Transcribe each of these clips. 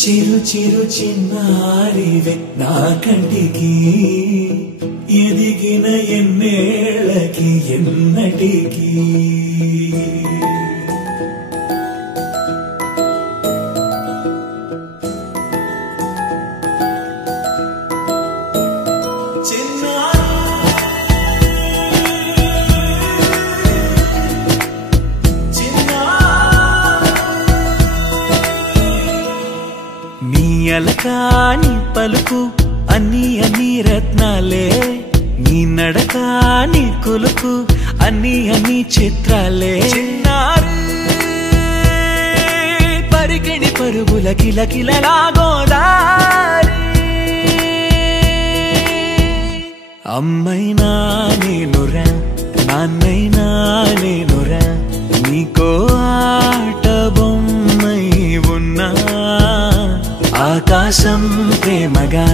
చిరు చిరు చిన్నారివే నా కంటికి ఎదిగిన ఎన్నేళ్ళకి ఎన్నటికి అలకాని పలుకు అన్ని అన్ని రత్నాలే నీ నడకాని కులుకు అన్ని అన్ని చిత్రాలే చిన్నారి పరికిణి పరుగుల కిలకిలలాగోదారి అమ్మైనా నేనురా నాన్నైనా నేనురా నీకో ఆట బొమ్మై ఉన్నా ఆకాశం ప్రేమగా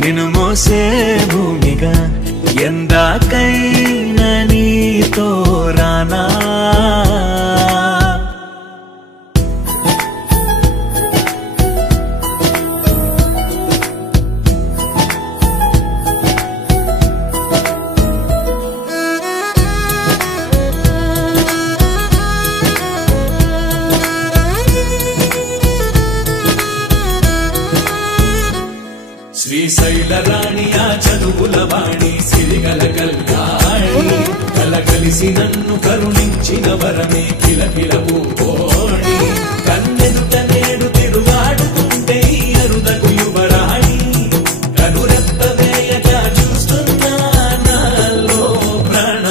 నిన్ను మోసే భూమిగా ఎందాకైనా నీతో రానా శ్రీశైల రాణియా చదువుల వాణి సిరిగల కల్యాణి కలగలిసి నన్ను కరుణించిన వరమే కిలకిలవు కోణి కన్నెదుట నేడు తిరుగాడుతుంటే అరుదకు యువరాణి కనురెప్ప వేయక చూస్తున్నా నాలో ప్రాణ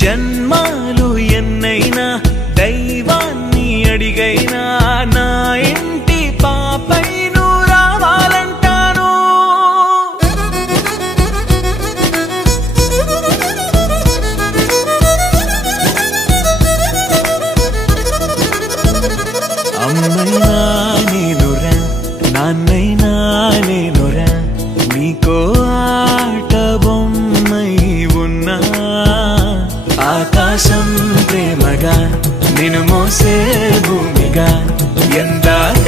జన్మాలు ఎన్నైనా దైవాన్ని అడిగైనా నా ఇంటి పాపై నువ్వు రావాలంటాను అమ్మైనా నేనురా నాన్నైనా నేనురా నీకో ఆట బొమ్మై ఉన్నా ఆకాశం ప్రేమగా నిన్ను మోసే భూమిగా ఎందాక